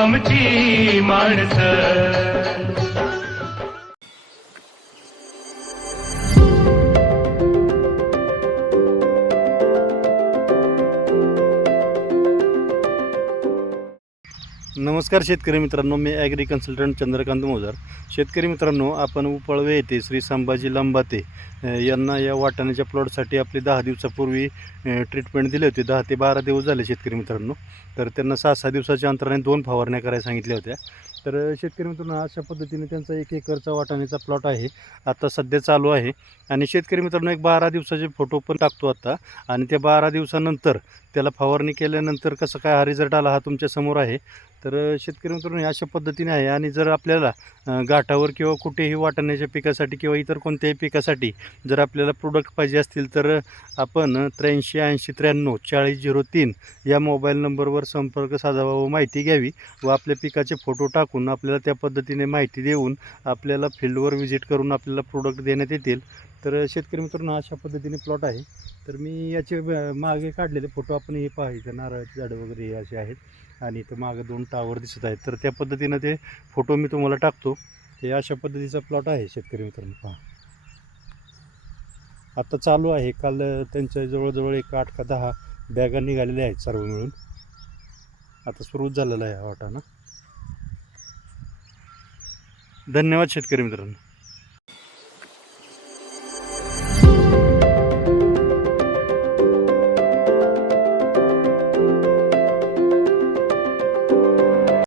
आमची माणसं. नमस्कार शेतकरी मित्रांनो मी ॲग्री कन्सल्टंट चंद्रकांत मोजार शेतकरी मित्रांनो आपण उपळवे येथे श्री संभाजी लंबाते यांना या वाटाण्याच्या प्लॉटसाठी आपली दहा दिवसापूर्वी ट्रीटमेंट दिली होती. दहा ते बारा दिवस झाले शेतकरी मित्रांनो. तर त्यांना सहा सहा दिवसाच्या अंतराने दोन फवारण्या करायला सांगितल्या होत्या. तर शेतकरी मित्रांनो अशा पद्धतीने त्यांचा एक एकरचा वाटाण्याचा प्लॉट आहे. आता सध्या चालू आहे. आणि शेतकरी मित्रांनो एक बारा दिवसाचे फोटो पण टाकतो आता. आणि त्या बारा दिवसानंतर त्याला फवारणी केल्यानंतर कसं काय हा रिझल्ट आला हा तुमच्यासमोर आहे. तर शेतकरी मित्रांनो अशा पद्धतीने आहे. आणि जर आपल्याला घाटावर गाठावर किंवा कुठेही वाटाण्याच्या पिकासाठी किंवा इतर कोणत्याही पिकासाठी जर आपल्याला प्रोडक्ट पाहिजे असतील तर आपण त्र्याऐंशी ऐंशी त्र्याण्णव चाळीस झिरो तीन या मोबाईल नंबरवर संपर्क साधावा व माहिती घ्यावी व आपल्या पिकाचे फोटो टाकून आपल्याला त्या पद्धतीने माहिती देऊन आपल्याला फील्डवर व्हिजिट करून आपल्याला प्रोडक्ट देण्यात येतील. तर शेतकरी मित्रांनो अशा पद्धतीने प्लॉट आहे. तर मी याचे मागे काढलेले फोटो आपण हे पाहायचं नारळाची झाडं वगैरे हे असे आहेत. आणि इथं मागं दोन टावर दिसत आहेत. तर त्या पद्धतीनं ते फोटो मी तुम्हाला टाकतो. हे अशा पद्धतीचा प्लॉट आहे शेतकरी मित्रांनो पहा. आता चालू आहे. काल त्यांच्या जवळजवळ एक आठ का दहा बॅगा निघालेल्या आहेत सर्व मिळून. आता सुरूच झालेला आहे हा वाटाणा धन्यवाद शेतकरी मित्रांनो.